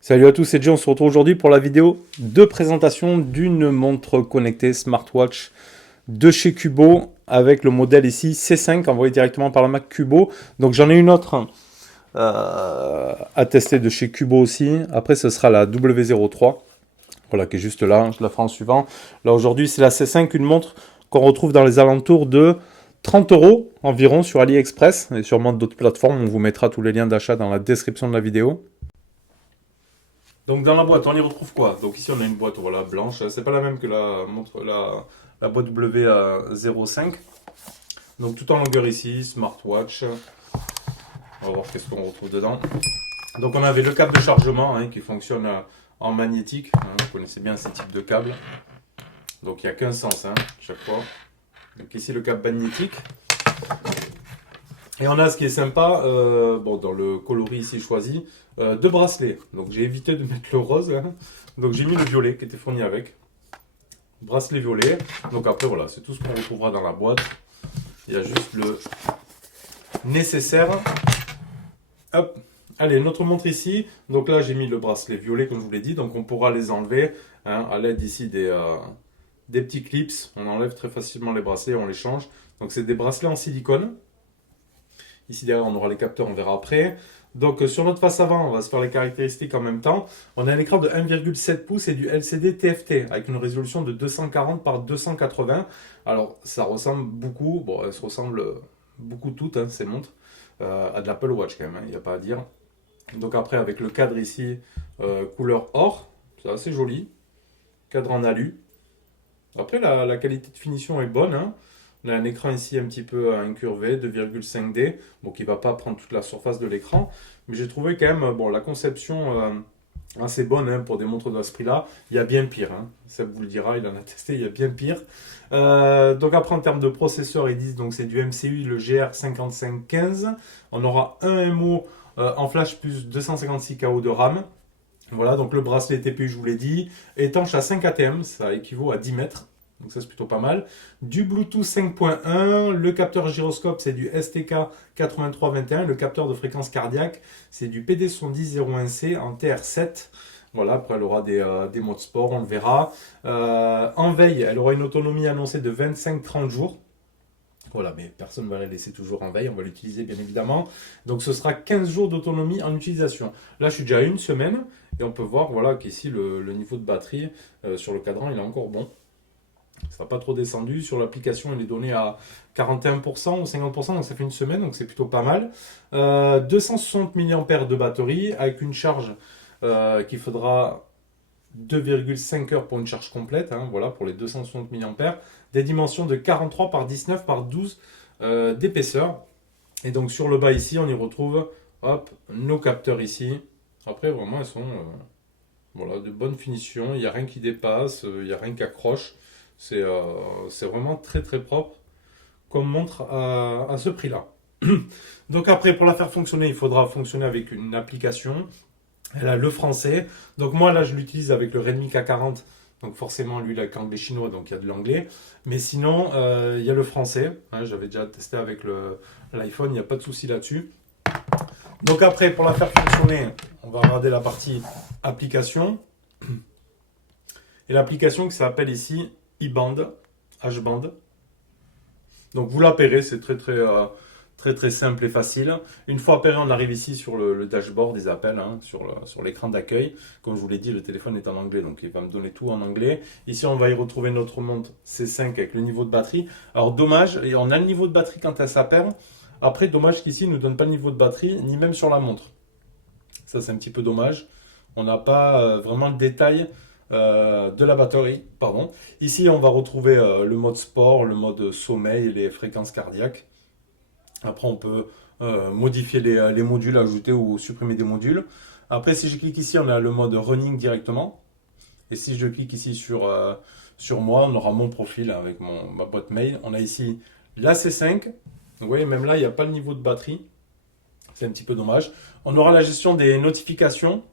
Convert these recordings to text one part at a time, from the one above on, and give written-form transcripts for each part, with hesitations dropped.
Salut à tous, c'est Jay, on se retrouve aujourd'hui pour la vidéo de présentation d'une montre connectée smartwatch de chez Cubo avec le modèle ici C5 envoyé directement par la marque Cubo. Donc j'en ai une autre à tester de chez Cubo aussi. Après ce sera la W03, voilà, qui est juste là, je la ferai en suivant. Là aujourd'hui c'est la C5, une montre qu'on retrouve dans les alentours de 30 € environ sur AliExpress et sûrement d'autres plateformes. On vous mettra tous les liens d'achat dans la description de la vidéo. Donc dans la boîte, on y retrouve quoi? Donc ici on a une boîte, voilà, blanche. C'est pas la même que la montre, la boîte W05. Donc tout en longueur ici, smartwatch. On va voir qu'est-ce qu'on retrouve dedans. Donc on avait le câble de chargement qui fonctionne en magnétique. Vous connaissez bien ces types de câbles. Donc il n'y a qu'un sens chaque fois. Donc ici le câble magnétique. Et on a ce qui est sympa, dans le coloris ici choisi, deux bracelets. Donc j'ai évité de mettre le rose, donc j'ai mis le violet qui était fourni avec. Bracelet violet. Donc après voilà, c'est tout ce qu'on retrouvera dans la boîte. Il y a juste le nécessaire. Hop. Allez, notre montre ici. Donc là j'ai mis le bracelet violet comme je vous l'ai dit. Donc on pourra les enlever à l'aide ici des petits clips. On enlève très facilement les bracelets, on les change. Donc c'est des bracelets en silicone. Ici derrière, on aura les capteurs, on verra après. Donc sur notre face avant, on va se faire les caractéristiques en même temps. On a un écran de 1,7 pouces et du LCD TFT avec une résolution de 240 par 280. Alors ça ressemble beaucoup, elles se ressemblent beaucoup toutes, ces montres, à de l'Apple Watch quand même, il n'y a pas à dire. Donc après avec le cadre ici, couleur or, c'est assez joli. Cadre en alu. Après la qualité de finition est bonne. On a un écran ici un petit peu incurvé, 2,5D, qui ne va pas prendre toute la surface de l'écran. Mais j'ai trouvé quand même la conception assez bonne pour des montres de ce prix-là. Il y a bien pire. Ça vous le dira, il en a testé, il y a bien pire. Donc après, en termes de processeur, ils disent donc c'est du MCU, le GR5515. On aura un MO en flash plus 256 KO de RAM. Voilà, donc le bracelet TPU, je vous l'ai dit, étanche à 5 ATM, ça équivaut à 10 mètres. Donc ça c'est plutôt pas mal. Du Bluetooth 5.1, le capteur gyroscope c'est du STK8321, le capteur de fréquence cardiaque c'est du PD7001C en TR7. Voilà, après elle aura des modes sport, on le verra. En veille, elle aura une autonomie annoncée de 25-30 jours. Voilà, mais personne ne va la laisser toujours en veille, on va l'utiliser bien évidemment. Donc ce sera 15 jours d'autonomie en utilisation. Là je suis déjà à une semaine et on peut voir qu'ici le niveau de batterie sur le cadran il est encore bon. Ça n'a pas trop descendu. Sur l'application, il est donné à 41% ou 50%, donc ça fait une semaine, donc c'est plutôt pas mal. 260 mAh de batterie avec une charge qu'il faudra 2,5 heures pour une charge complète. Voilà, pour les 260 mAh. Des dimensions de 43 par 19 par 12 d'épaisseur. Et donc sur le bas ici, on y retrouve nos capteurs ici. Après, vraiment, elles sont de bonne finition. Il n'y a rien qui dépasse, il n'y a rien qui accroche. C'est vraiment très très propre comme montre à ce prix-là. Donc après, pour la faire fonctionner, il faudra fonctionner avec une application. Elle a le français. Donc moi là, je l'utilise avec le Redmi K40. Donc forcément, lui, il a qu'anglais chinois, donc il y a de l'anglais. Mais sinon, il y a le français. J'avais déjà testé avec l'iPhone, il n'y a pas de souci là-dessus. Donc après, pour la faire fonctionner, on va regarder la partie application. Et l'application qui s'appelle ici iBand, H-Band. Donc vous l'appellerez, c'est très simple et facile. Une fois appairé, on arrive ici sur le dashboard des appels, sur l'écran d'accueil. Comme je vous l'ai dit, le téléphone est en anglais, donc il va me donner tout en anglais. Ici, on va y retrouver notre montre C5 avec le niveau de batterie. Alors dommage, et on a le niveau de batterie quand elle s'appaire. Après, dommage qu'ici, il ne nous donne pas le niveau de batterie, ni même sur la montre. Ça, c'est un petit peu dommage. On n'a pas vraiment le détail de la batterie, pardon. Ici, on va retrouver le mode sport, le mode sommeil, les fréquences cardiaques. Après, on peut modifier les modules, ajouter ou supprimer des modules. Après, si je clique ici, on a le mode running directement. Et si je clique ici sur moi, on aura mon profil avec ma boîte mail. On a ici la C5. Vous voyez, même là, il n'y a pas le niveau de batterie. C'est un petit peu dommage. On aura la gestion des notifications.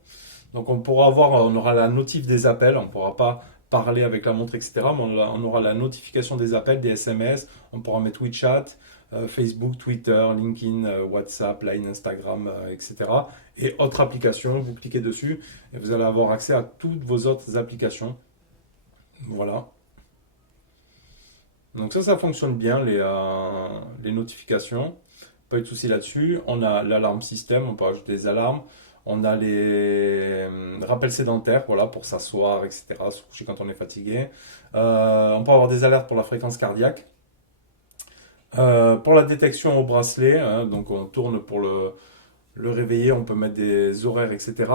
Donc on aura la notif des appels, on ne pourra pas parler avec la montre, etc. Mais on aura la notification des appels, des SMS. On pourra mettre WeChat, Facebook, Twitter, LinkedIn, WhatsApp, Line, Instagram, etc. Et autres applications, vous cliquez dessus et vous allez avoir accès à toutes vos autres applications. Voilà. Donc ça fonctionne bien, les notifications. Pas eu de souci là-dessus. On a l'alarme système, on peut ajouter des alarmes. On a les rappels sédentaires, voilà, pour s'asseoir, etc., se coucher quand on est fatigué. On peut avoir des alertes pour la fréquence cardiaque. Pour la détection au bracelet, hein, donc on tourne pour le réveiller, on peut mettre des horaires, etc.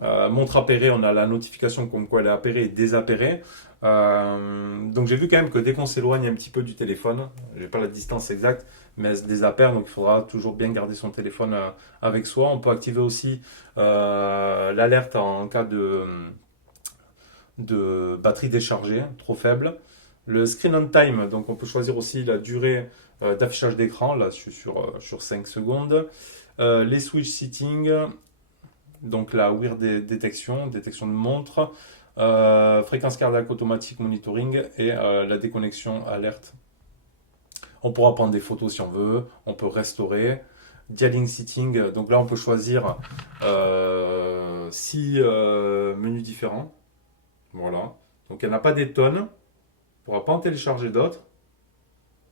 Montre appairée, on a la notification comme quoi elle est appairée et désappairée. Donc j'ai vu quand même que dès qu'on s'éloigne un petit peu du téléphone, j'ai pas la distance exacte, mais elle se désappaire, donc il faudra toujours bien garder son téléphone avec soi. On peut activer aussi l'alerte en cas de batterie déchargée, trop faible. Le screen on time, donc on peut choisir aussi la durée d'affichage d'écran, là je suis sur 5 secondes. Les switch seating, donc la wear détection de montre, fréquence cardiaque automatique monitoring et la déconnexion alerte. On pourra prendre des photos si on veut, on peut restaurer. Dialing seating, donc là on peut choisir 6 menus différents. Voilà. Donc il n'y en a pas des tonnes, on ne pourra pas en télécharger d'autres.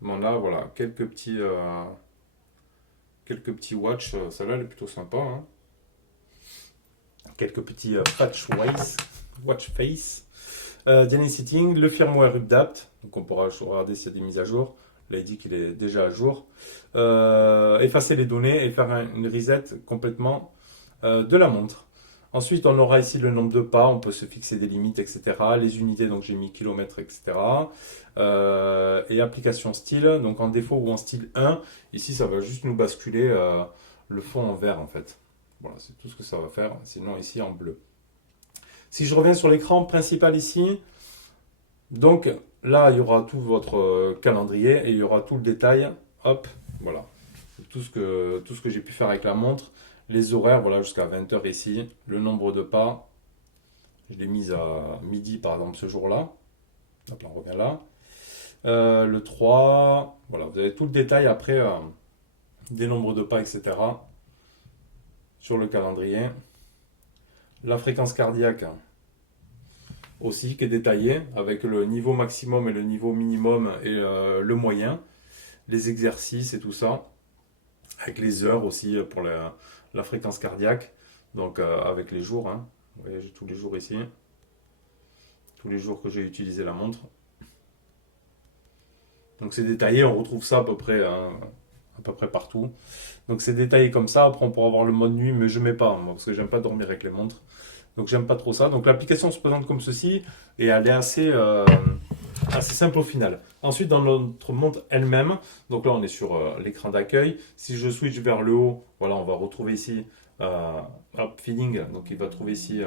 Mais on a voilà, quelques petits watch, celle-là elle est plutôt sympa. Hein. Quelques petits watch face. Dialing setting, le firmware update, donc on pourra regarder s'il y a des mises à jour. Là, il dit qu'il est déjà à jour. Effacer les données et faire une reset complètement de la montre. Ensuite, on aura ici le nombre de pas, on peut se fixer des limites, etc. Les unités, donc j'ai mis kilomètres, etc. Et application style, donc en défaut ou en style 1. Ici, ça va juste nous basculer le fond en vert, en fait. Voilà, c'est tout ce que ça va faire. Sinon, ici, en bleu. Si je reviens sur l'écran principal ici, donc là, il y aura tout votre calendrier et il y aura tout le détail. Hop, voilà. Tout ce que j'ai pu faire avec la montre. Les horaires, voilà, jusqu'à 20h ici. Le nombre de pas. Je l'ai mis à midi, par exemple, ce jour-là. Hop, là, on revient là. Le 3. Voilà, vous avez tout le détail après des nombres de pas, etc. sur le calendrier. La fréquence cardiaque aussi qui est détaillée avec le niveau maximum et le niveau minimum et le moyen. Les exercices et tout ça. Avec les heures aussi pour la fréquence cardiaque. Donc avec les jours. Hein. Vous voyez, j'ai tous les jours ici. Tous les jours que j'ai utilisé la montre. Donc c'est détaillé, on retrouve ça à peu près partout. Donc c'est détaillé comme ça. Après on pourra avoir le mode nuit, mais je mets pas, moi, parce que j'aime pas dormir avec les montres. Donc j'aime pas trop ça. Donc l'application se présente comme ceci et elle est assez simple au final. Ensuite dans notre montre elle-même, donc là on est sur l'écran d'accueil. Si je switch vers le haut, voilà, on va retrouver ici feeding. Donc il va trouver ici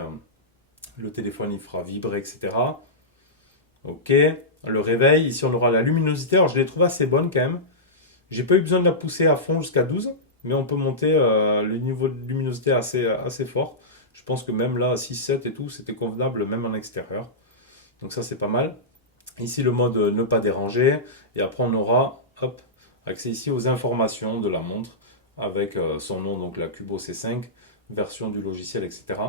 le téléphone, il fera vibrer, etc. Ok. Le réveil, ici on aura la luminosité. Alors je l'ai trouvé assez bonne quand même. J'ai pas eu besoin de la pousser à fond jusqu'à 12, mais on peut monter le niveau de luminosité assez fort. Je pense que même là, 6, 7 et tout, c'était convenable même en extérieur. Donc ça, c'est pas mal. Ici, le mode ne pas déranger. Et après, on aura accès ici aux informations de la montre avec son nom, donc la Cubo C5, version du logiciel, etc.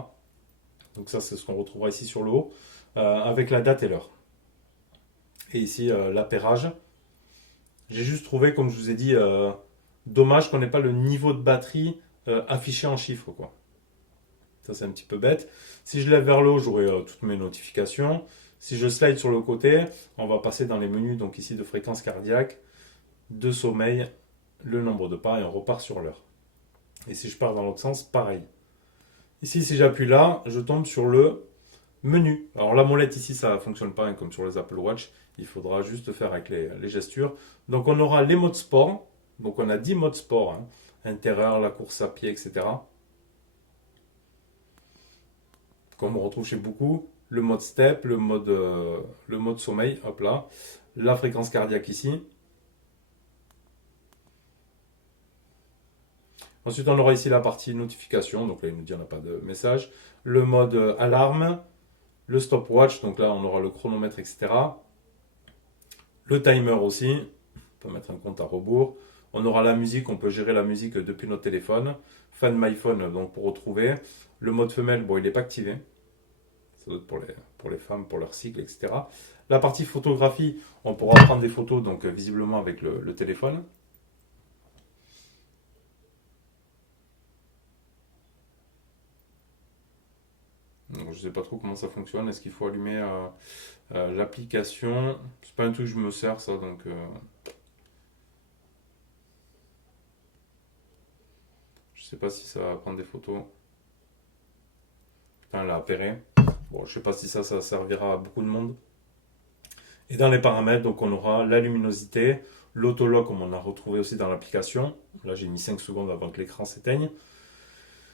Donc ça, c'est ce qu'on retrouvera ici sur le haut, avec la date et l'heure. Et ici, l'appairage. J'ai juste trouvé, comme je vous ai dit, dommage qu'on n'ait pas le niveau de batterie affiché en chiffres, quoi. Ça, c'est un petit peu bête. Si je lève vers le haut, j'aurai toutes mes notifications. Si je slide sur le côté, on va passer dans les menus, donc ici de fréquence cardiaque, de sommeil, le nombre de pas, et on repart sur l'heure. Et si je pars dans l'autre sens, pareil. Ici, si j'appuie là, je tombe sur le menu. Alors la molette ici, ça ne fonctionne pas hein, comme sur les Apple Watch. Il faudra juste faire avec les gestures. Donc on aura les modes sport. Donc on a 10 modes sport. Hein. Intérieur, la course à pied, etc. Comme on retrouve chez beaucoup. Le mode step, le mode sommeil. Hop là. La fréquence cardiaque ici. Ensuite, on aura ici la partie notification. Donc là, il nous dit qu'on n'a pas de message. Le mode alarme. Le stopwatch, donc là on aura le chronomètre, etc. Le timer aussi, on peut mettre un compte à rebours. On aura la musique, on peut gérer la musique depuis notre téléphone. Find My Phone, donc pour retrouver. Le mode femelle, bon, il n'est pas activé. Ça doit être pour les femmes, pour leur cycle, etc. La partie photographie, on pourra prendre des photos, donc visiblement avec le téléphone. Donc, je ne sais pas trop comment ça fonctionne. Est-ce qu'il faut allumer l'application? C'est pas un truc que je me sers, ça, donc je sais pas si ça va prendre des photos. Putain, elle a appairé. Bon, je sais pas si ça servira à beaucoup de monde. Et dans les paramètres, donc on aura la luminosité, l'autolock comme on a retrouvé aussi dans l'application. Là, j'ai mis 5 secondes avant que l'écran s'éteigne.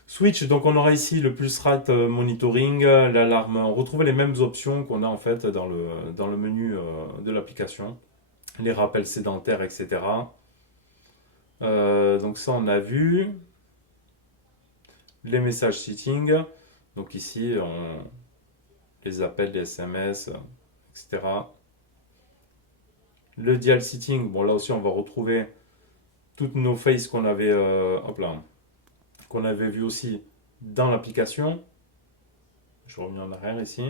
Switch, donc on aura ici le pulse rate monitoring, l'alarme. On retrouve les mêmes options qu'on a en fait dans le menu de l'application. Les rappels sédentaires, etc. Donc ça, on a vu. Les messages sitting. Donc ici, les appels, les SMS, etc. Le dial sitting, bon là aussi on va retrouver toutes nos faces qu'on avait, qu'on avait vu aussi dans l'application. Je reviens en arrière ici.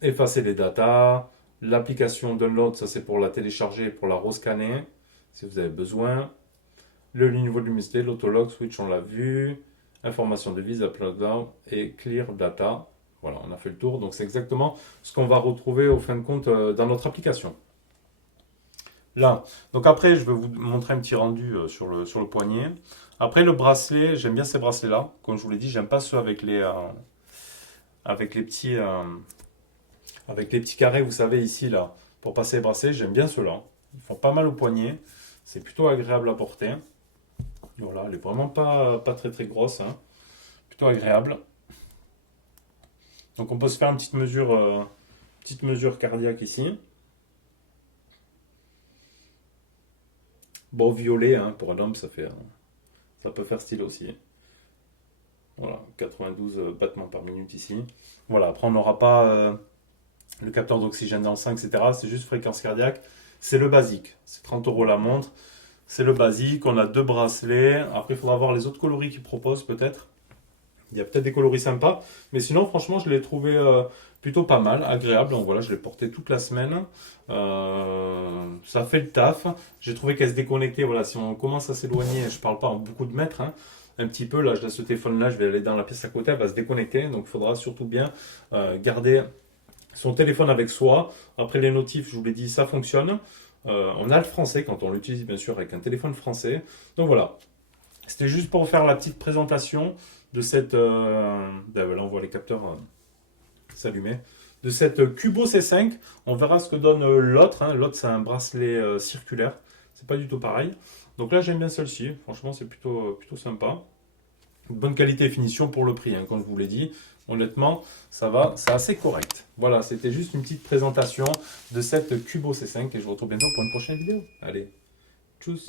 Effacer les datas. L'application download, ça c'est pour la télécharger, pour la rescanner, si vous avez besoin. Le niveau de luminosité, l'autolog, switch, on l'a vu. Information de vise, upload down et clear data. Voilà, on a fait le tour. Donc c'est exactement ce qu'on va retrouver au fin de compte dans notre application. Là, donc après, je vais vous montrer un petit rendu sur le poignet. Après, le bracelet, j'aime bien ces bracelets-là. Comme je vous l'ai dit, j'aime pas ceux avec les petits carrés, vous savez, ici, là, pour passer les bracelets. J'aime bien ceux-là. Ils font pas mal au poignet. C'est plutôt agréable à porter. Voilà, elle est vraiment pas très très grosse. Hein. Plutôt agréable. Donc on peut se faire une petite mesure cardiaque ici. Bon, violet, hein, pour un homme, ça peut faire style aussi. Voilà, 92 battements par minute ici. Voilà, après on n'aura pas le capteur d'oxygène dans le sein, etc. C'est juste fréquence cardiaque. C'est le basique. C'est 30 € la montre. C'est le basique. On a 2 bracelets. Après, il faudra voir les autres coloris qu'ils proposent peut-être. Il y a peut-être des coloris sympas. Mais sinon, franchement, je l'ai trouvé plutôt pas mal, agréable. Donc voilà, je l'ai porté toute la semaine. Ça fait le taf. J'ai trouvé qu'elle se déconnectait. Voilà, si on commence à s'éloigner, je parle pas en beaucoup de mètres. Hein, un petit peu, là, je laisse ce téléphone-là, je vais aller dans la pièce à côté, elle va se déconnecter. Donc il faudra surtout bien garder son téléphone avec soi. Après les notifs, je vous l'ai dit, ça fonctionne. On a le français quand on l'utilise bien sûr avec un téléphone français. Donc voilà, c'était juste pour faire la petite présentation de cette... là on voit les capteurs s'allumer. De cette Cubo C5. On verra ce que donne l'autre. Hein. L'autre c'est un bracelet circulaire. C'est pas du tout pareil. Donc là j'aime bien celle-ci. Franchement c'est plutôt sympa. Une bonne qualité et finition pour le prix, hein, comme je vous l'ai dit. Honnêtement, ça va, c'est assez correct. Voilà, c'était juste une petite présentation de cette Cubo C5 et je vous retrouve bientôt pour une prochaine vidéo. Allez, tchuss!